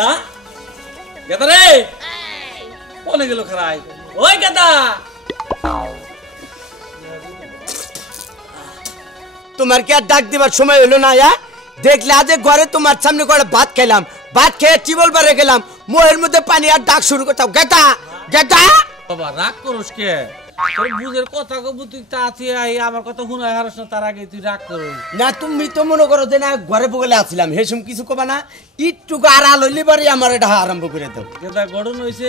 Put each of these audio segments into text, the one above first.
গেদা গেদা রে কোনে গেল খারাই ওই গেদা তোমার কি আর ডাক দিবার সময় হলো না? দেখলে আজ ঘরে তোমার সামনে করে ভাত খেলাম, ভাত খেয়ে টিবল বারে গেলাম, মোহের মধ্যে পানি আর ডাক শুরু করতাম গেদা গেদা। বাবা রাগ করস কে? তোর বুঝের কথা কবু তুই তাতি আই আমার কথা শুনাই হারস না, তার আগে তুই রাগ করস না? তুমি তো মনে করো যে না ঘরে বগলে আসছিলাম হেসুম কিছু কবা না, একটু আড়াল হইলে বারে আমার এটা আরম্ভ করে দাও। গেদা গড়ন হইছে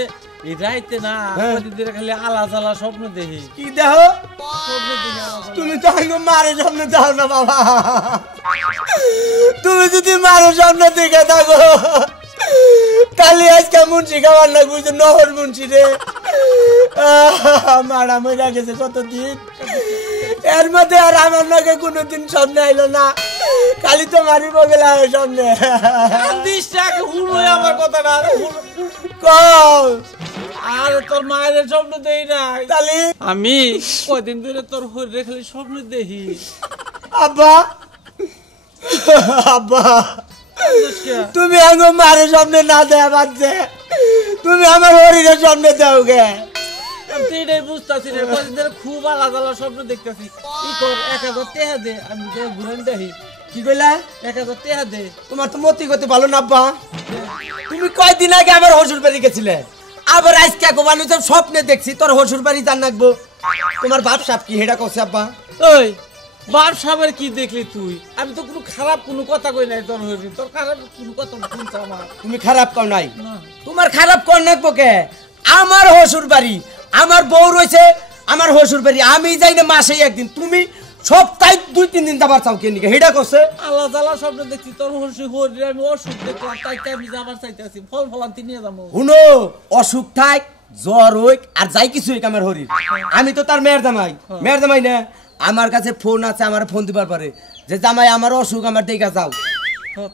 এই রাইতে না দিদিরা খালি আলা জ্বালা স্বপ্ন দেখি। কি দেখো? তুমি তো আমি মারে স্বপ্ন দাও না বাবা, তুমি যদি মারে স্বপ্ন দেখে থাকো কালি আজকে মুন্সি খাবার না বুঝছো নহর মুন্সি রে মারা মরা গেছে কতদিন, এর মধ্যে আর আমার নাকি কোনোদিন স্বপ্ন আইলো না, খালি তো মারি বগেলা স্বপ্নে। আমার কথাটা আর তোর মায়ের স্বপ্ন দেই নাই, তাহলে আমি কয়দিন ধরে তোর হরে খালি স্বপ্ন দেখি। আব্বা আব্বা তুমি আঙ্গো মারে সামনে না দেয়া বাদছে, তুমি আমার হরিণের সামনে দাও গে। এটাই বুঝতেছি না, কয়দিন ধরে খুব আলাদা আলাদা স্বপ্ন দেখতেছি। কি কর 1000 টাকা দে, আমি ঘুরেন দেখি। কি কইলা? 1000 টাকা দে। তোমার তো মতি গতি ভালো না আব্বা, তুমি কয়দিন আগে আমার হসুর বাড়ি গেছিলে, আবার আজকে কোবানি তো স্বপ্নে দেখছি তোর হসুর বাড়ি জান রাখবো। তোমার বাপ সাপ কি হেডা করছে আব্বা? ওই বাপ সাহেবের কি দেখলি তুই? আমি তো কোনো খারাপ কোনো কথা কই নাই তোর হরি, তোর খারাপ কোনো কথা শুনছ আমার? তুমি খারাপ কও নাই, তোমার খারাপ কর নাকবো কে? আমার হসুর বাড়ি, আমার বউ রয়েছে, আমার হসুর বাড়ি আমি যাই না মাসে একদিন, তুমি সপ্তাহে 2-3 দিন যাবার চাও কে নিকে হেডা করছে? আল্লাহ তাআলা স্বপ্ন দেখছি তোর হরি হরি আমি অসুখ দেখলাম, তাই আমি যাবার চাইতেছি, ফল ফলান্তি নিয়ে যাবো। শুনো অসুখ থাক জ্বর হইক আর যাই কিছু হইক আমার হরির, আমি তো তার মেয়ের জামাই না, আমার কাছে ফোন আছে, আমার ফোন দিবার পারে যে জামাই আমার অসুখ আমার দেখা যাও,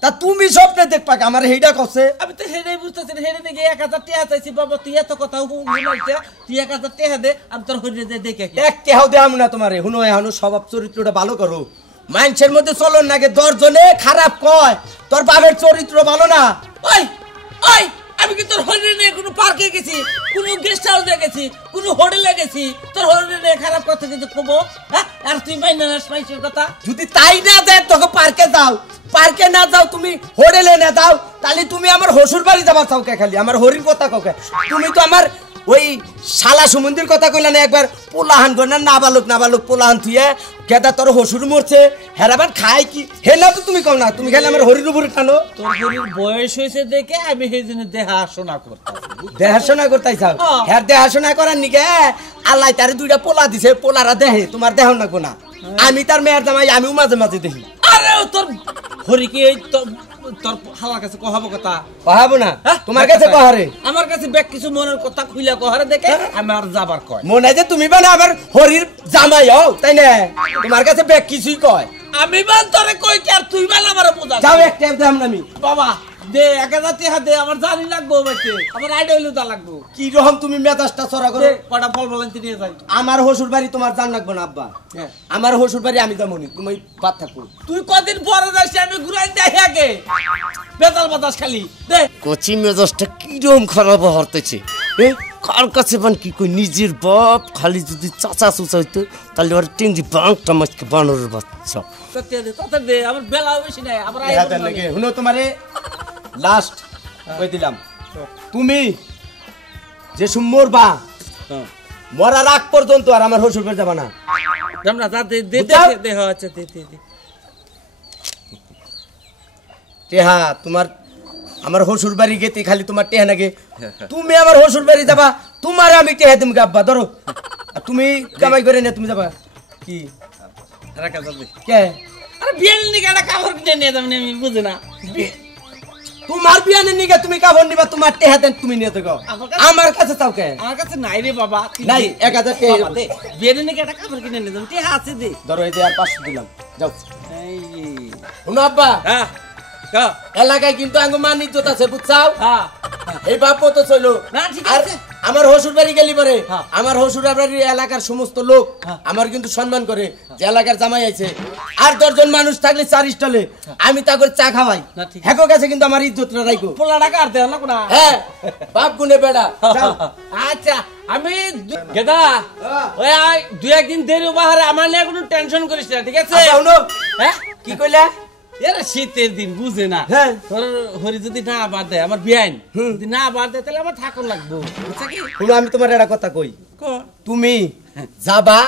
তা তুমি স্বপ্নে দেখবা আমার হেডা করছে? আমি তো হেডাই বুঝতেছি না, হেডে দেখে 1000 টাকা চাইছি। বাবা তুই এত কথা শুনাইছে, তুই 1000 টাকা দে, আমি তোর হরি দেখে এক টেহাও দেহাম না তোমারে। শুনো এখনো স্বভাব চরিত্রটা ভালো করো, মানুষের মধ্যে চলন নাকি 10 জনে খারাপ কয়, তোর বাপের চরিত্র ভালো না। ওই ওই আমি কি তোর হরি নিয়ে কোনো পার্কে গেছি, কোনো গেস্ট হাউসে গেছি, কোনো হোটেলে গেছি, তোর হরি নিয়ে খারাপ কথা কিন্তু কব? হ্যাঁ আর তুই মাইনা না স্পাইসের কথা? যদি তাই না দেয় তোকে পার্কে যাও, পার্কে না যাও তুমি হোটেলে না যাও, তাহলে তুমি আমার হসুর বাড়ি যাবার চাও কে? খালি আমার হরির কথা কাউকে তুমি তো আমার ওই শালা সুমন্দির কথা কইলা না একবার, পোলাহান কর না নাবালক পোলাহান থুয়ে গেদা তোর হসুর মরছে হেরাবার খায় কি হে না, তো তুমি কও না, তুমি খালি আমার হরির উপরে টানো। তোর হরির বয়স হয়েছে দেখে আমি সেই জন্য দেখাশোনা করতাম। দেখাশোনা করতাই চাও? হ্যাঁ দেখাশোনা করার নিকে আল্লাহ তারে 2টা পোলা দিছে, পোলারা দেহে তোমার দেহ না কোনা, আমি তার মেয়ের জামাই আমিও মাঝে মাঝে দেখি। আরে তোর হরি কি তোর হালার কাছে কহাবো কথা? কহাবো না তোমার কাছে কহারে? আমার কাছে ব্যাগ কিছু মনের কথা খুইলা কহারে দেখে আমার যাবার কয়। মনে যে তুমি মানে আমার হরির জামাই হও তাই না, তোমার কাছে ব্যাগ কিছুই কয়? আমি বাল তোরে কই কি আর তুই বাল আমারে বোঝা? যাও এক টাইম দাম না আমি বাবা দে 1000 টাকা দে, আমার জানি লাগবো বাইতে, আমার আইডিয়া হইলো তা লাগবো। কি রকম তুমি মেজাজটা চড়া করো? কটা ফল ফলান্তি নিয়ে যাই। আমার হসুর বাড়ি তোমার জান লাগবে না আব্বা, আমার হসুর বাড়ি আমি যাবনি, তুমি বাদ থাকো। তুই কদিন পরে যাস আমি ঘুরাই দেখি আগে, বেতাল বাতাস খালি দে। কচি মেজাজটা কিরকম খারাপ হরতেছে, কার কাছে বান কি কই নিজের বাপ, খালি যদি চাচা চুচা হইতো তাহলে ওর টিংজি বাংটা মাছকে বানরের বাচ্চা। তাতে দে আমার বেলাও বেশি নাই, আমার আইডিয়া লাগে। শুনো তোমারে লাস্ট কই দিলাম, তুমি যে সুমর বা মরার আগ পর্যন্ত আর আমার হসুর বাড়ি যাবা না। যাম না, যা দে দে দে আচ্ছা দে দে দে। টেহা তোমার আমার হসুর বাড়ি গেতে খালি তোমার টেহা নাকি, তুমি আমার হসুর বাড়ি যাবা, তোমার আমি টেহা তুমি আব্বা ধরো, আর তুমি কামাই করে নে তুমি যাবা কি রাখা যাবে কে? আরে বিয়ের নিকে একটা কাপড় কিনে নিয়ে যাবেন, আমি বুঝি না। তোমার বিয়ানের নিকে তুমি কাপড় নিবা, তোমার টেহা দেন তুমি নিয়ে দেখো, আমার কাছে চাও কে? আমার কাছে নাই রে বাবা, নাই 1000 টাকা দে, বিয়ের নিকে একটা কাপড় কিনে নিয়ে যাবেন, টেহা আছে দে। ধরো এই যে আর 500 দিলাম যাও। এই শুনো আব্বা, হ্যাঁ এলাকায় কিন্তু আঙ্গ মান ইজ্জত আছে বুঝছাও হ্যাঁ এই বাপ তো চলো না, ঠিক আর আছে। আমার হসুর বাড়ি গেলি পরে হ্যাঁ। আমার হসুর বাড়ির এলাকার সমস্ত লোক হ্যাঁ। আমার কিন্তু সম্মান করে যে এলাকার জামাই আছে আর 10 জন মানুষ থাকলে 4 স্টলে আমি তা করে চা খাওয়াই না, ঠিক আছে। হেকো কাছে কিন্তু আমার ইজ্জত না রাখো পোলা টাকা আর দেও না কোনা হ্যাঁ বাপ গুনে বেড়া যাও। আচ্ছা আমি গেদা ওই আয় 2-1 দিন দেরি বাহারে আমার নিয়ে কোনো টেনশন করিস না ঠিক আছে আচ্ছা, শুনো। হ্যাঁ কি কইলা এরা শীতের দিন বুঝে না হ্যাঁ। তোর হরি যদি না বাদ দেয় আমার বিয়াইন যদি না বাদ দেয় তাহলে আমার ঠাকুর লাগবো বুঝছা কি শুনো আমি তোমার একটা কথা কই কো তুমি যাবা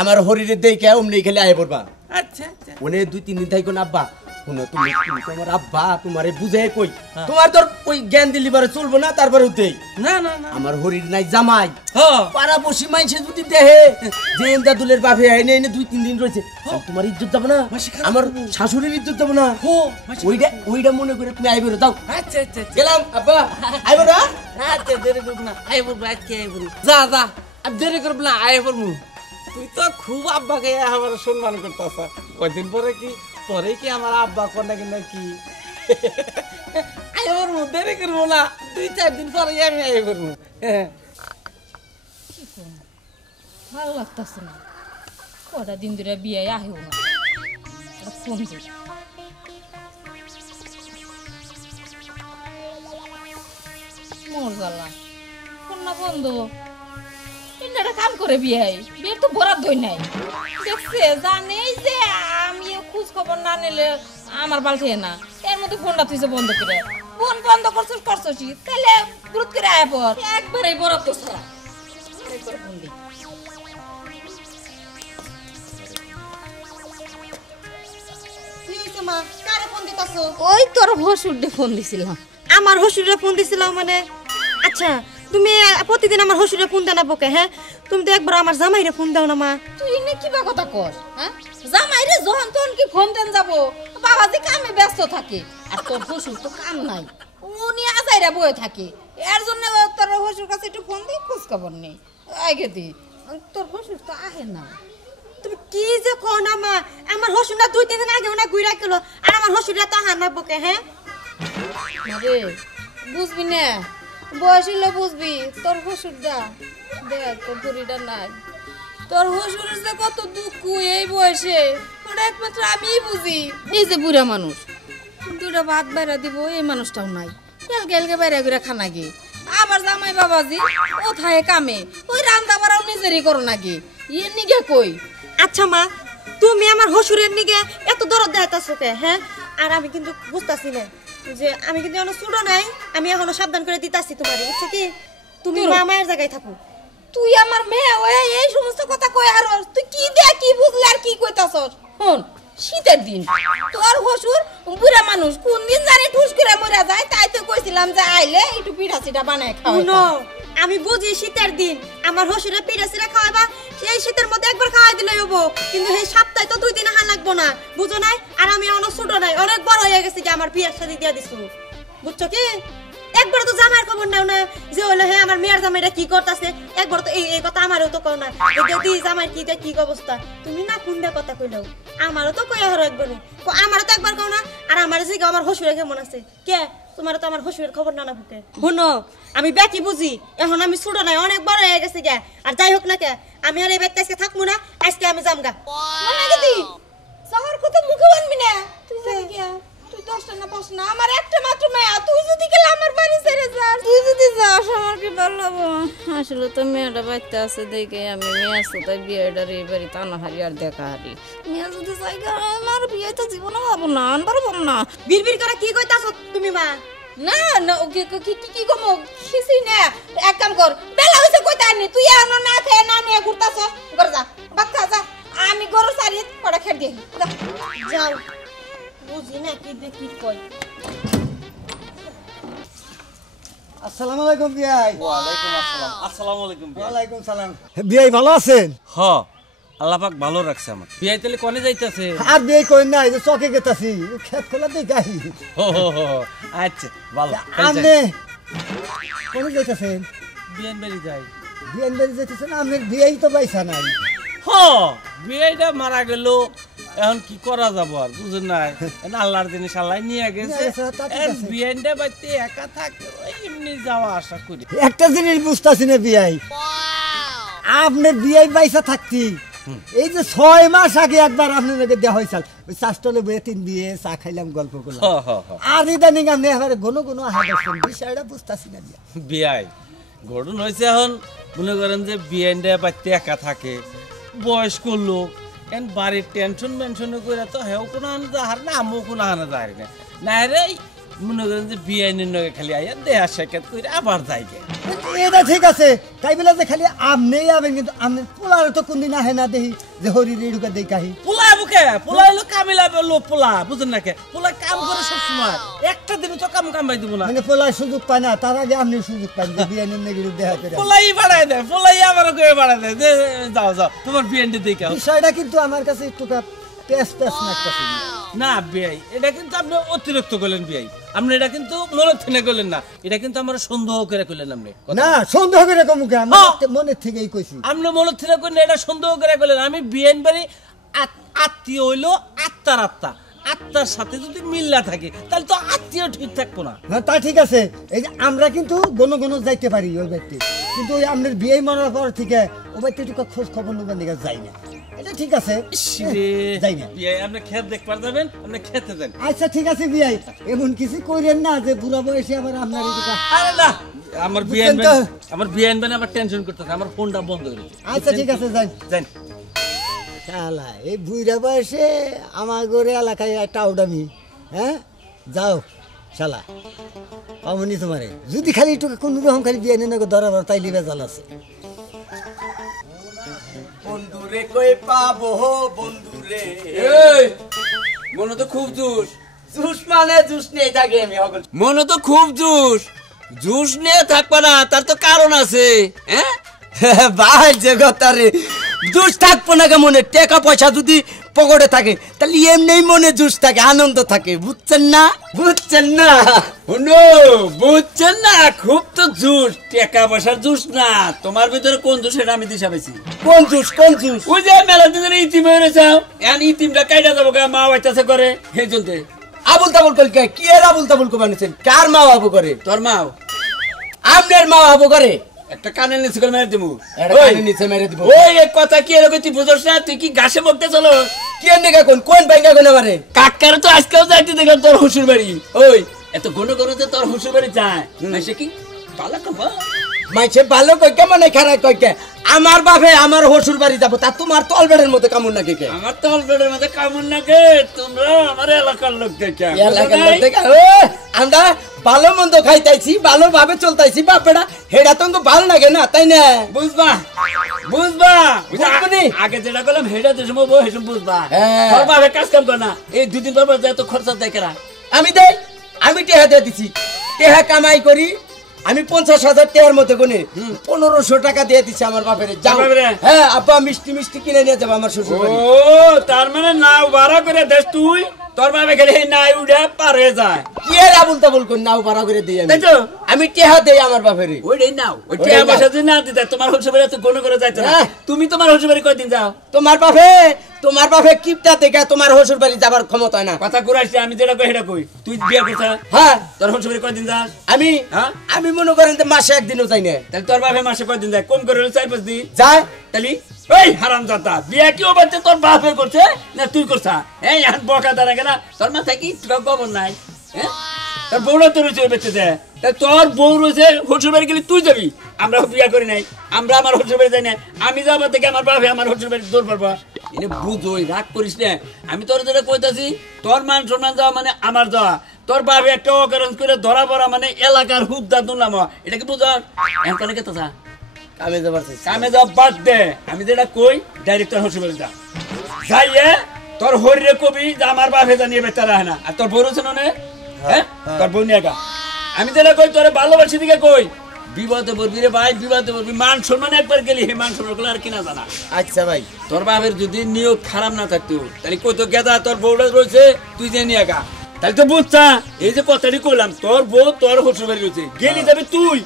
আমার হরিরে দেখে অমনি খেলে আয় পড়বা আচ্ছা আচ্ছা ওনে 2-3 দিন থাইকো না আব্বা শুনো তুমি তুমি তো আমার আব্বা তোমারে বুঝাই কই হ্যাঁ। তোমার তোর ওই জ্ঞান দিলি পরে চলবো না তারপরে উঠেই না না না আমার হরির নাই জামাই হ্যাঁ পাড়া বসি মাইছে যদি দেহে যে এমদাদুলের বাপে আইনে এনে 2-3 দিন রয়েছে তোমার ইজ্জত যাবে না মাসি খারাপ আমার করবো। শাশুড়ির ইজ্জত যাবে না হো মাসি ওইটা মনে করে তুমি আইবে দাও আচ্ছা আচ্ছা আচ্ছা গেলাম আব্বা আইবে না আচ্ছা দেরি করব না আয় বলবো আজকে আয় বলবো যা যা আমি দেরি করব না আয় বলবো তুই তো খুব আব্বাকে আমার সম্মান করতেছ কয়দিন পরে কি আমার আব্বা কোনটা কিনা কি আয় বলবো দেরি করবো না 2-4 দিন পরে আমি আয় বলবো ভালো লাগতেছে না কটা দিন ধরে বিয়ে আহেও না ফোন দিই মোর জ্বালা ফোন না বন্ধ এটা কাম করে বিয়ের তো বরাদ দই নাই দেখছে জানেই যে আমি খোঁজ খবর না নিলে আমার বালছে না এর মধ্যে ফোনটা তুইছে বন্ধ করে ফোন বন্ধ করছিস তাহলে গুরুত করে আয় পর একবারে বরাদ তো সারা একবার ফোন দিই ওই তোর হসুরডে ফোন দিছিলাম আমার হসুরে ফোন দিছিলাম মানে আচ্ছা তুমি প্রতিদিন আমার হসুরে ফোন দেনা বকে হ্যাঁ তুমি তো একবার আমার জামাইরে ফোন দাও না মা তুই এনে কিবা কথা কর হ্যাঁ জামাই রে যখন তখন কি ফোন দেন যাবো বাবাজি কামে ব্যস্ত থাকে আর তোর শ্বশুর তো কাম নাই উনি আজাইরা বয়ে থাকে এর জন্য তোর শ্বশুর কাছে একটু ফোন দিই খোঁজ খবর নেই আগে দি তোর শ্বশুর তো আহে না তুমি কি যে কও না মা আমার হসুরটা 2-3 দিন আগে ওনা ঘুরা গেল আর আমার হসুরটা তো হানা বকে হ্যাঁ আরে বুঝবি না বয়স হইলে বুঝবি তোর শ্বশুরটা দেখ তোর বুড়িটা নাই তোর শ্বশুরের যে কত দুঃখ এই বয়সে ওটা একমাত্র আমিই বুঝি এই যে বুড়া মানুষ দুটা ভাত বাইরা দিব এই মানুষটাও নাই গেলকে বাইরে ঘুরে খানা গিয়ে আবার জামাই বাবাজি ও থায়ে কামে ওই রান্না বাড়াও নিজেরই করো নাকি ইয়ে নিগে কই আচ্ছা মা তুমি আমার হসুরের নিগে এত দরদ দেখাইতাছো কে হ্যাঁ আর আমি কিন্তু বুঝতাছি না যে আমি কিন্তু এখনো ছোট নাই আমি এখনো সাবধান করে দিতাছি তোমারে বুঝছো কি তুমি মা মায়ের জায়গায় থাকো তুই আমার মেয়ে ওই এই সমস্ত কথা কই আর তুই কি দে কি বুঝলি আর কি কইতাছস শুন শীতের দিন তোর হসুর বুড়া মানুষ কোন দিন জানি ঠুস করে মরে যায় তাই তো কইছিলাম যে আইলে একটু পিঠা চিঠা বানায় খাও শুনো আমি বুঝি শীতের দিন আমার হসুরে পিঠা সিরা খাওয়াবা সেই শীতের মধ্যে একবার খাওয়াই দিলে হবো কিন্তু এই সপ্তাহে তো 2 দিন আহা লাগবো না বুঝো নাই আর আমি অনেক ছোট নাই অনেক বড় হয়ে গেছি যে আমার বিয়ের সাথে দিয়া দিছো বুঝছো কি একবার তো জামাইয়ের খবর নাও না যে হলো হ্যাঁ আমার মেয়ের জামাইটা কি করতেছে একবার তো এই কথা আমারও তো কও না যদি জামাই কি অবস্থা তুমি না কোনটা কথা কইলাও আমারও তো কই আর একবার আমারও তো একবার কও না আর আমার যে আমার হসুরে কেমন আছে কে তোমার তো আমার হসুরের খবর না না বুকে শুনো আমি বেকি বুঝি এখন আমি ছোট নাই অনেক বড় হয়ে গেছে গে আর যাই হোক না কে আমি আর এই ব্যক্তি আজকে থাকবো না আজকে আমি যামগা মনে গেছি শহর কত মুখে বানবি না তুই জানি কি তুই 10টা না 5 না আমার একটা মাত্র মেয়ে তুই যদি গেলে আমার বাড়ি ছেড়ে যাস তুই যদি যাস আমার কি ভালো লাগবে আসলে তো মেয়েটা বাচ্চা আছে দেখে আমি মেয়ে আছে তাই বিয়েটা রে বাড়ি টানা হারি আর দেখা হারি মেয়ে যদি যাই আমার বিয়ে তো জীবনে হবো না আনবার পাবো না বিড়বিড় করে কি কইতাছ তুমি মা না না ওকে কি কমো কিছুই না এক কাম কর বেলা হইছে কইতা আনি তুই আনো না খেয়ে না নিয়ে ঘুরতাছ ঘর যা বাচ্চা যা আমি গরু সারি পড়া খেয়ে দিই যাও বুঝি না কি দেখি কই আসসালামু আলাইকুম বিয়াই ওয়ালাইকুম আসসালাম আসসালামু আলাইকুম ওয়ালাইকুম সালাম বিয়াই ভালো আছেন হ আল্লাহ পাক ভালো রাখছে আমার বিয়ে তাহলে কোনে যাইতাছে আর বিয়াই কই নাই যে চকে গেতাছি খেত খোলা দেখাই হো আচ্ছা ভালো আমনে কোনে যাইতাছেন বিয়ান বাড়ি যাই বিয়ান বাড়ি যাইতাছেন আমনের বিয়াই তো পয়সা নাই হ বিয়েটা মারা গেল এখন কি করা যাব আর বুঝেন না আল্লাহর জিনিস আল্লাহ নিয়ে গেছে বিয়েনটা বাইতে একা থাকে ওই এমনি যাওয়া আশা করি একটা জিনিস বুঝতাছি না বিয়াই আপনি বিয়াই বাইসা থাকতি এই যে 6 মাস আগে একবার আপনাকে দেওয়া হয়েছিল ওই চাষটলে বয়ে 3 বিয়ে চা খাইলাম গল্প করলাম আর ইদানিং আপনি এবারে ঘন ঘন হাঁটাচ্ছেন বিষয়টা বুঝতাছি না বিয়াই ঘটন হয়েছে এখন মনে করেন যে বিয়েনটা বাইতে একা থাকে বয়স্ক লোক এন বাড়ির টেনশন মেনশনে করে তো হেও কোনো আনা যাহার না আমও কোনো আনা যায় না না রে মনে করেন যে বিয়াইনের নগে খালি আইয়া দেয়া সাক্ষাৎ করে আবার যাই গে এটা ঠিক আছে তাই বলে যে খালি আপনিই আবেন কিন্তু আপনি পোলার তো কোনদিন আহে না দেখি যে হরি রেডুকা দেই কাহি পোলা বুকে পোলা হলো কামিলা বলো পোলা বুঝেন না কে পোলা কাম করে সব সময় একটা দিন তো কাম কামাই দিব না মানে পোলার সুযোগ পায় না তার আগে আপনি সুযোগ পান যে বিয়ানের নেগির দেখা করে পোলাই বাড়ায় দেয় পোলাই আবার করে বাড়ায় দেয় যে যাও যাও তোমার বিয়েনটি দেখাও বিষয়টা কিন্তু আমার কাছে একটু পেস পেস লাগতেছে না বিয়াই এটা কিন্তু আপনি অতিরিক্ত করলেন বিয়াই আপনি এটা কিন্তু মনে থেকে করলেন না এটা কিন্তু আমার সন্দেহ করে করলেন আপনি না সন্দেহ করে কমুকে আমি মনের থেকেই কইছি আপনি মনে থেকে করলেন এটা সন্দেহ করে করলেন আমি বিয়েন বাড়ি আত্মীয় হইলো আত্মার আত্মা আত্মার সাথে যদি মিল না থাকে তাহলে তো আত্মীয় ঠিক থাকবো না হ্যাঁ তা ঠিক আছে এই যে আমরা কিন্তু গণ গণ যাইতে পারি ওই ব্যক্তি কিন্তু ওই আপনার বিয়ে মরার পর থেকে ওই ব্যক্তি একটু খোঁজ খবর নেবেন দিকে যাই না এটা ঠিক আছে যাই না বিয়ে আপনি খেত দেখবার যাবেন আপনি খেতে যান আচ্ছা ঠিক আছে বিয়াই এমন কিছু কইরেন না যে বুড়া বয়সে আবার আপনার আরে না আমার বিয়েন বানি আবার টেনশন করতেছে আমার ফোনটা বন্ধ করে দিয়েছে আচ্ছা ঠিক আছে যাই যান শালা এই বুড়া বয়সে আমার ঘরে এলাকায় একটা আউডামি হ্যাঁ যাও শালা অমনি তোমারে যদি খালি একটু কোন রকম খালি বিয়ে নেই ধরা তাই লিবে জাল আছে বন্ধুরে কই পাবো বন্ধুরে এই মনে তো খুব জুস জুস মানে জুস নেই থাকে আমি হগল মনে তো খুব জুস জুস নিয়ে থাকবা না তার তো কারণ আছে হ্যাঁ ভাই জগতারে জুস থাকবো না মনে টাকা পয়সা যদি পকেটে থাকে তাহলে এমনি মনে জুস থাকে আনন্দ থাকে বুঝছেন না শুনো বুঝছেন না খুব তো জুস টাকা পয়সার জুস না তোমার ভিতরে কোন জুস এটা আমি দিশা পেয়েছি কোন জুস ওই যে মেলা দিনের ইতিম হয়ে যাও এখন ইতিমটা কাইটা যাবো মা বাইতাছে করে সেই চলতে আবুল তাবুল কলকে কি এর আবুল তাবুল কো বানিয়েছেন কার মা বাবু করে তোর মাও আপনার মা বাবু করে একটা কানের নিচে করে মেরে দিবো নিচে মেরে দিব ওই এক কথা কি এরকম তুই বুঝছ না তুই কি ঘাসে বকতে চলো কি এনে কোন বাইঙ্গা কোন আমারে কাকার তো আজকেও যাইতে দেখলাম তোর হুসুর বাড়ি ওই এত ঘন ঘন যে তোর হুসুর বাড়ি যায় সে কি ভালো খবর মাইছে ভালো কইকে মানে খারাপ কইকে আমার বাপে আমার হসুর বাড়ি যাবো তা তোমার তলবেড়ের মধ্যে কামুন না কে আমার তো অলরেডি মধ্যে কামুন না কে তোমরা আমার এলাকার লোক দেখে এলাকার লোক দেখে আমরা ভালো মন্দ খাইতাইছি ভালো ভাবে চলতাইছি বাপেরা হেডা তো ভালো লাগে না তাই না বুঝবা আগে যেটা করলাম হেডা যে সময় বউ হেসম বুঝবা তোর বাপে কাজ কাম কর না এই দুদিন পর পর এত খরচা দেখে না আমি টেহা দিয়ে দিছি টেহা কামাই করি আমি 50,000 টাকার মতো কোনে 1500 টাকা দিয়ে দিছি আমার বাপের যাও হ্যাঁ আব্বা মিষ্টি কিনে নিয়ে যাবো আমার শ্বশুর বাড়ি ও তার মানে নাও ভাড়া করে দেশ তুই তোর বাপে গেলে নাই উড়ে পারে যায় কি এর আবুল তাবুল কোন নাও ভাড়া করে দেই আমি টেহা দেই আমার বাপের ওইটাই নাও ওই টেহা পয়সা যদি না দিতে তোমার শ্বশুর বাড়ি এত গণ করে যাইতে না তুমি তোমার শ্বশুর বাড়ি কয়দিন যাও তোমার বাপে কিপটা দেখে তোমার শ্বশুর বাড়ি যাবার ক্ষমতা হয় না কথা ঘুরাইছি আমি যেটা কই সেটা কই তুই বিয়ে করছ হ্যাঁ তোর শ্বশুর বাড়ি কয়দিন যাস আমি মনে করেন যে মাসে একদিনও যাই না তাহলে তোর বাপে মাসে কয়দিন যায় কম করে 4-5 দিন যায় তাহলে এই হারামজাদা বিয়ে কি বাচ্চা তোর বাপে করছে না তুই করছ এই এখন বকা দাঁড়া কেন তোর মাথায় কি খবর নাই হ্যাঁ তোর বউরা তো রয়েছে বেঁচে দেয় তোর বউ রয়েছে শ্বশুর বাড়ি গেলে তুই যাবি আমরা বিয়ে করি নাই আমরা আমার শ্বশুর বাড়ি যাই না আমি যাবার থেকে আমার বাপে আমার শ্বশুর বাড়ি দৌড় পারবা এনে বুঝোই রাগ করিস না আমি তোর যেটা কইতাছি তোর মান সম্মান যাওয়া মানে আমার যাওয়া তোর বাপে একটা অকারণ করে ধরা পড়া মানে এলাকার হুদ্দা দুর্নাম এটা কি বুঝার এখন কেতা থা কামে যাওয়া বাদ দে আমি যেটা কই ডাইরেক্ট তোর শ্বশুর বাড়ি যা যাইয়ে তোর হরিরে কবি যে আমার বাপে জানিয়ে বেচা রাখে না আর তোর বউ রয়েছে না হ্যাঁ তোর বউ নিয়ে গা আমি যেটা কই তোরে ভালোবাসি দিকে কই বিবাদে পড়বি রে ভাই বিবাদে পড়বি মান সম্মান একবার গেলি হে মান সম্মান আর কিনা জানা আচ্ছা ভাই তোর বাপের যদি নিয়োগ খারাপ না থাকতো তাহলে কই তো গেদা তোর বউটা রয়েছে তুই যে নিয়ে গা তাহলে তো বুঝছা এই যে কথাটি কইলাম তোর বউ তোর শ্বশুর বাড়ি রয়েছে গেলি যাবে তুই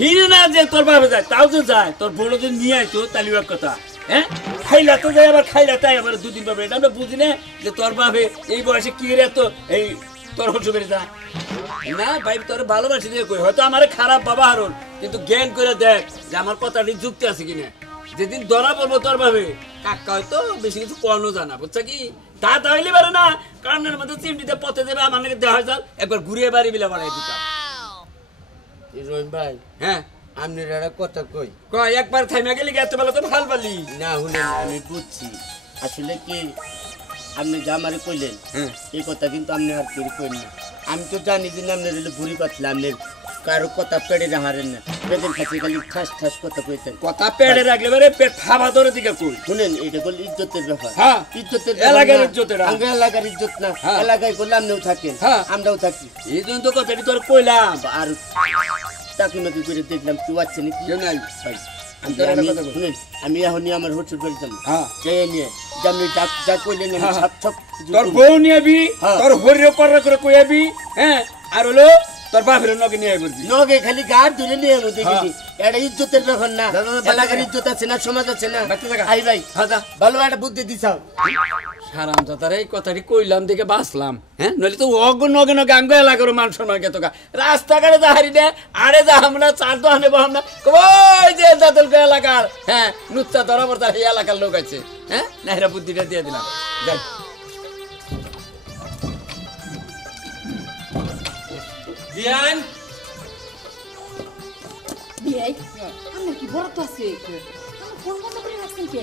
হিরে না যে তোর বাপে যায় তাও যে যায় তোর বউটা যদি নিয়ে আইতো তাহলে এক কথা হ্যাঁ খাইলা তো যাই আবার খাইলা তাই আবার দুদিন পাবে এটা আমরা বুঝি না যে তোর বাপে এই বয়সে কি রে তো এই তোর হচ্ছে বেড়ে যা না ভাই তোর ভালোবাসি দিয়ে কই হয়তো আমার খারাপ বাবা হারুন কিন্তু জ্ঞান করে দেখ যে আমার কথাটি যুক্তি আছে কিনা যেদিন ধরা পড়বো তোর ভাবে কাকা হয়তো বেশি কিছু কর্ণ জানা বুঝছা কি তা তাহলে পারে না কারণের মধ্যে চিমটিতে পথে দেবে আমার নাকি দেওয়া যাল একবার ঘুরিয়ে বাড়ি বিলা বাড়াই দিতাম রহিম ভাই হ্যাঁ আপনি একটা কথা কই কয় একবার থাইমা গেলি এত বেলা তো ভাল পালি না শুনেন আমি বুঝছি আসলে কি আপনি যা আমারে কইলেন হ্যাঁ এই কথা কিন্তু আপনি আর কেউ কইন না আমি তো জানি যে আপনার হলে ভুড়ি পাতলে আপনার কারো কথা পেড়ে রাহারেন না পেটের কাছে খালি ঠাস ঠাস কথা কইতেন কথা পেড়ে রাখলে বারে পেট ফাবা ধরে দিকে কই শুনেন এটা করলে ইজ্জতের ব্যাপার হ্যাঁ ইজ্জতের এলাকার ইজ্জতের আঙ্গ এলাকার ইজ্জত না হ্যাঁ। এলাকায় করলে আপনিও থাকেন হ্যাঁ। আমরাও থাকি এই জন্য তো কথাটি তোর কইলাম আর চাকরি করে দেখলাম কেউ আছে নাকি কেউ নাই আমি তোর একটা কথা বল। শুনেন আমি এখনই আমার হোটেল বাড়ি যাবো হ্যাঁ যেয়ে নিয়ে যে আপনি যা কইলেন আমি হ্যাঁ। সব সব কিছু তোর করবো। বউ নিয়ে আবি হ্যাঁ। তোর হরিও পর করে কই আবি হ্যাঁ আর হলো তোর বাপের নকে নিয়ে আইবি নগে খালি গাড় ধরে নিয়ে আমি দেখিনি হ্যাঁ। এটা ইজ্জতের ব্যাপার না না, না, এলাকার বাচ্চা ইজ্জত আছে না সমাজ আছে না বাচ্চা থাকা। আই ভাই হ্যাঁ যা ভালো একটা বুদ্ধি দিছাও হারাম দাদার এই কথাটি কইলাম দেখে বাঁচলাম হ্যাঁ নইলে তো অগ নগে নগে আঙ্গ এলাকার মানুষ নয় কেতকা রাস্তাঘাটে যা হারি দে আরে যা আমরা চার দোকানে বহাম না কই যে দাদল এলাকার হ্যাঁ নুচ্চা ধরা পড়তা এই এলাকার লোক আছে হ্যাঁ নাহিরা বুদ্ধিটা দিয়ে দিলাম যাই জিয়ান বিয়াই আমার কি বড় তো আছে আমার ফোন বন্ধ করে রাখছেন কে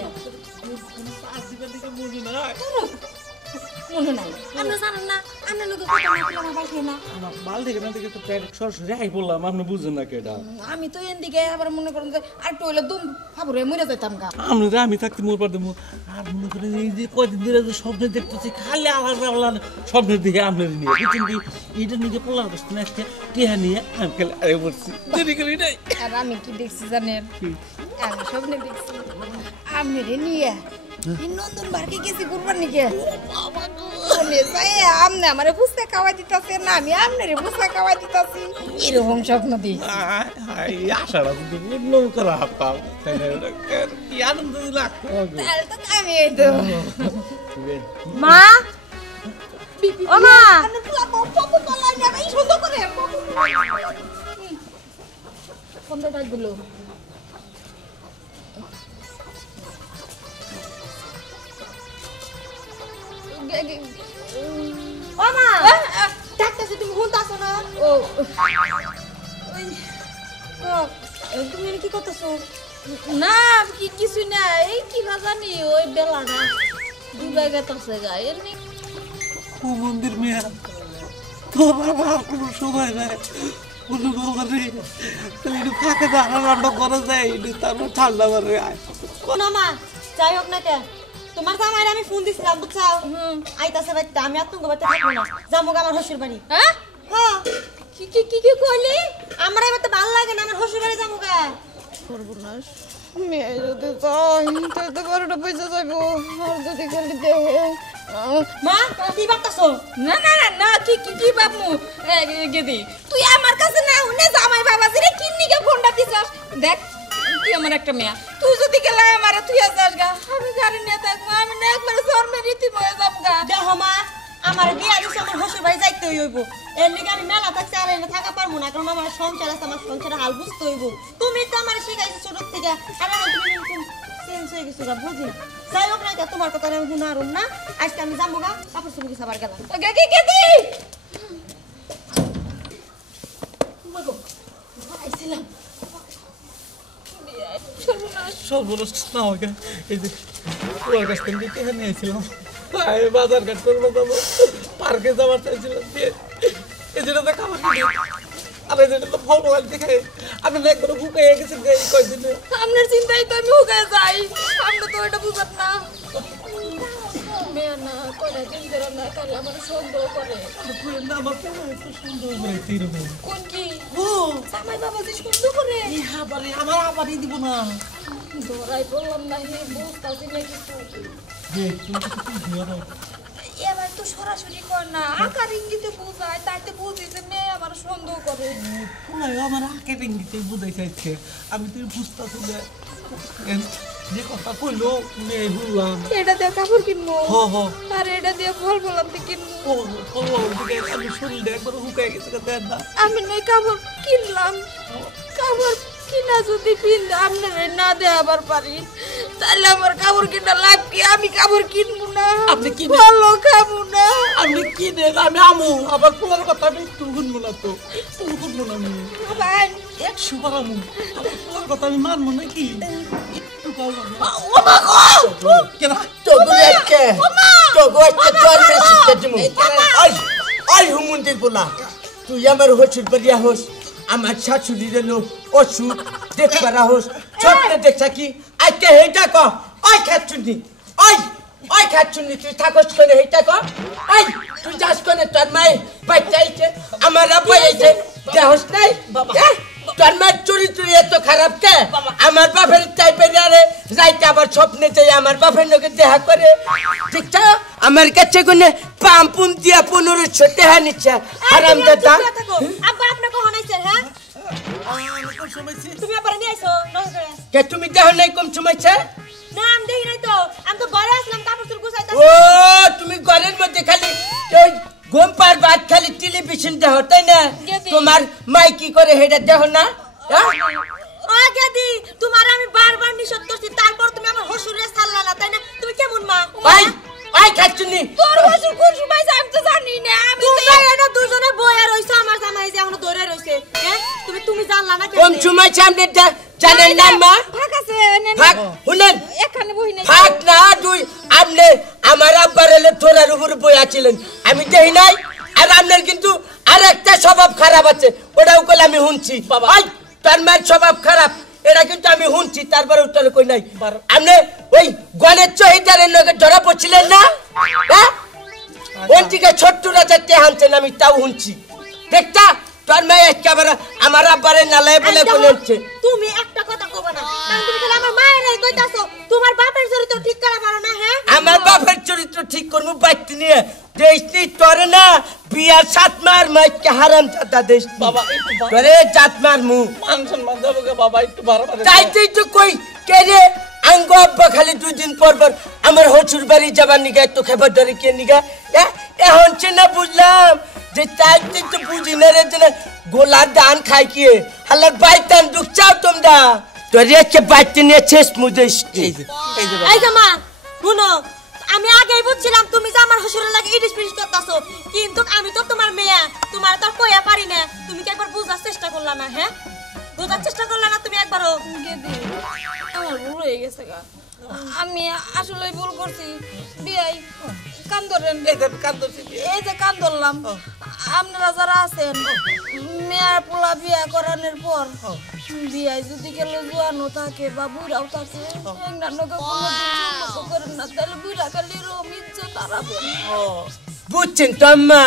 মনে নাই আপনি জানেন না আপনার লোক কথা না বলে আমার বাড়ি না আমার বাল দেখে না দেখে তো প্যান্ট সরাসরি আই বললাম আপনি বুঝছেন না কেডা আমি তো এদিকে আবার মনে করেন যে আর তো হইলে দুম ফাবরে মরে যাইতাম গা আমি থাকতে মোর পারতে আর মনে করেন এই যে কয়দিন ধরে যে স্বপ্ন দেখতেছি খালি আলাদা আলাদা স্বপ্নের দিকে আপনার নিয়ে বুঝছেন কি এইটা নিজে পোলার কাছ থেকে একটা টিহা নিয়ে আমি খেলে আরে বলছি দেরি করি নাই আর আমি কি দেখছি জানেন আমি স্বপ্নে দেখছি আমি রে নিয়ে এই নন্দন বাড়কে গেছি ঘুরবার নিকে বলে যাই আমনে আমারে ফুচকা খাওয়া দিতাছে না আমি আমনে ফুচকা খাওয়া দিতাছি এরকম স্বপ্ন দিই আশাটা কিন্তু পূর্ণ করা হাতাম কি আনন্দ লাগতো তাহলে তো আমি এই তো মা ও মা পনেরোটা গুলো ও মা ডাক্তার তুমি শুনতাছো না ও তুমি এনে কি করতেছো না কিছু না এই কি জানি ওই বেলাটা ডুবাই গেছে গা এমনি ও মন্দির মেয়া তোর আমার কোনো সময় নাই কোনো বাবা নেই তাহলে একটু ফাঁকে দাঁড়া রান্না করা যায় একটু তারপর ঠান্ডা মারে কোন মা যাই হোক না কে তোমার জামাইরে আমি ফোন দিছিলাম বুঝছো আইতাছে বাইতে আমি আর তুমি বাইতে থাকবো না যাবো আমার শ্বশুর বাড়ি হ্যাঁ হ্যাঁ কি কি কি কি কইলি আমার এবার তো ভালো লাগে না আমার শ্বশুর বাড়ি যাবো গা সর্বনাশ মেয়ে যদি চাই তাই তো বারোটা পয়সা যাইবো আর যদি খালি দেহে মা কি ভাবতাছো না না না না কি কি কি বাপু গেদি তুই আমার কাছে না উনি জামাই বাবাজি রে কিন্নি কে ফোনটা দিছস দেখ তুই আমার একটা মেয়া তুই যদি গেলা আমারে তুই যাস গা আমি গাড়ি নিয়ে থাকবো আমি না একবার জন্মের রীতি হয়ে যাব গা দেখো মা আমার বিয়া দিছে আমার শ্বশুর বাড়ি যাইতে হইব এর লিগে আমি মেলা থাকতে আর এনে থাকা পারবো না কারণ আমার সংসার আছে আমার সংসারে হাল বুঝতে হইব তুমি তো আমার শিখাইছো ছোট থেকে আর এখন তুমি এরকম চেঞ্জ হয়ে গেছো গা বুঝি না যাই হোক না কে, তোমার কথা আমি শুনে আরুম না আজকে আমি যাবো গা কাপড় চুপড়ি সাবার গেলাম গে গেদি আইছিলাম সর্বনাশ সর্বনাশ না আমাকে এই যে ওর কাছ থেকে টিহা নিয়ে এসেছিলাম বাজার ঘাট করবো যাবো পার্কে যাওয়ার চাইছিলাম দিয়ে এই যেটা খাবার কিনে আর এই যেটা তো ফল মোবাইল দেখে আপনি না একবার বুকাইয়া গেছেন এই কয়দিনে আপনার চিন্তাই তো আমি হুকায় যাই আপনি তো এটা বুঝাত না মেয়ে না করে দিন ধরে না তাহলে আমার সন্দেহ করে না আমার তো এত সুন্দর হয়েছে এরকম কোন কি ও জামাই বাবাজি সন্দেহ করে ইহা বলে আমার আবারই দিব না ধরাই বললাম না হে বুঝতাছি না কিছু এবার তো সরাসরি কর না আকার ইঙ্গিতে বুঝায় তাইতে বুঝি যে মেয়ে আমার সন্দেহ করে আমার আঁকে ভেঙ্গিতে বুঝাই চাইছে আমি তুই বুঝতেছি যে যে কথা কইলো মেয়ে বললাম এটা দিয়ে কাপড় কিনবো হ হ আর এটা দিয়ে ফল ফলাম কিনবো ও আমি শরীরটা একবার হুকায় গেছে দেন না আমি নই কাপড় কিনলাম কাপড় কিনা যদি পিন আপনারে না দে আবার পারি তাহলে আমার কাপড় কিনা লাভ কি আমি কাপড় কিনবো না আপনি কিনে- ভালো খাবো না আমি কি দেন আমি আমু আবার তোমার কথা আমি একটু শুনবো না তো শুনবো না আমি ভাই 100 বার আমু তোমার কথা আমি মানবো নাকি একটু পারবো না কেন তোগুলো একে তোগো একটা তোর বেশি দিমু ওই হুমুন্দির বলা তুই আমার হসুর বাড়িয়া হোস আমার শাশুড়ির লোক ওষুধ দেখবার হোস ছোট্ট দেখছা কি আজকে হেইটা ক ওই খাচ্ছুনি ওই খাচ্ছুনি তুই থাকস করে হেইটা ক ওই তুই যাস করে তোর মাই বাচ্চাইছে আমার আব্বা আইছে দেহস নাই তোর মায়ের চরিত্র এত খারাপ কে আমার বাপের টাইপের আরে রাইতে আবার স্বপ্নে যাই আমার বাপের লোকে দেখা করে ঠিকটা আমার কাছে কোনে পাম্পুম দিয়া 1500 টাকা নিচ্ছে হারাম দাদা আব্বা আপনি কখন আইছেন হ্যাঁ তুমি আবার নিয়ে আইছো নজরে কে তুমি দেহ নাই কম সময়ছে না আমি দেখি নাই তো আমি তো ঘরে আসলাম কাপড় চোপড় গুছাইতাছি ও তুমি ঘরের মধ্যে খালি ওই ঘুম পার বাদ খালি টেলিভিশন দেহ তাই না তোমার মাই কি করে হেডা দেহ না ও গেদি তোমার আমি বারবার নিষেধ করছি তারপর তুমি আমার হসুরে ছাড়লা না তাই না তুমি কেমন মা ওই খাচ্ছুনি তোর হসুর কোন সময় যায় আমি তো জানি না আমি তুমি এনে দুজনে বইয়া রইছো আমার জামাই যে এখনো ধরে রইছে হ্যাঁ তুমি জানলা না কম সময় সামনে জানেন না মা ফাঁক আছে ফাঁক শুনেন এখানে বই নাই ফাঁক না তুই আপনি আমার আব্বার এলে তোলার উপর বই আছিলেন আমি দেখি নাই আর আপনার কিন্তু আর একটা স্বভাব খারাপ আছে ওটাও কইলে আমি শুনছি ওই তোর মায়ের স্বভাব খারাপ এটা কিন্তু আমি শুনছি তারপরে উত্তর কই নাই আপনি ওই গণের চহিদারের লগে ধরা পড়ছিলেন না হ্যাঁ ওই দিকে ছোট্ট রাজাতে হানছেন আমি তাও শুনছি দেখতা তোর মেয়ে একেবারে আমার আব্বারে নালায় বলে বলেছে তুমি একটা কথা কইবা না কারণ তুমি খালি আমার মায়ের কইতাছো তোমার বাপের চরিত্র ঠিক করা পারো না হ্যাঁ আমার বাপের চরিত্র ঠিক করবো বাইতে নিয়ে দেশনি তোরে না বিয়ার 7 মার মাইকে হারাম দাদা দেশ বাবা একটু তোরে জাত মার মু মান সম্মান দেবো গে বাবা একটু বারবার তাইতেই তো কই কে রে আঙ্গ আব্বা খালি 2 দিন পর পর আমার হচুর বাড়ি যাবার নিগা তো খেবার ধরে কে নিগা এখন না বুঝলাম যে তাইতেই তো বুঝি না রে যে গোলার দান খাই কি হালার বাইতান দুঃখ চাও তোমরা তোরে এসে বাইতে নিয়ে শেষ মুদেশ এই যে এই যে মা শুনো আমি আগেই বুঝছিলাম তুমি যে আমার হসুরের লাগে ইডিস পিডিস করতাছো কিন্তু আমি তো তোমার মেয়ে তোমার তো কইয়া পারি না তুমি কি একবার বুঝার চেষ্টা করলা না হ্যাঁ বুঝার চেষ্টা করলা না তুমি একবারও গেদি আমার ভুল হয়ে গেছে গা আমি আসলে ভুল করছি বিয়াই কান ধরেন এই যে কান্দছি এই যে কান ধরলাম আপনারা যারা আছেন মেয়ের পোলা বিয়া করানোর পর বিয়াই যদি গেল জোয়ানো থাকে বা বুড়াও থাকে করেন না তাহলে বুড়া খালি রমিত তারাবেন বুঝছেন তো আম্মা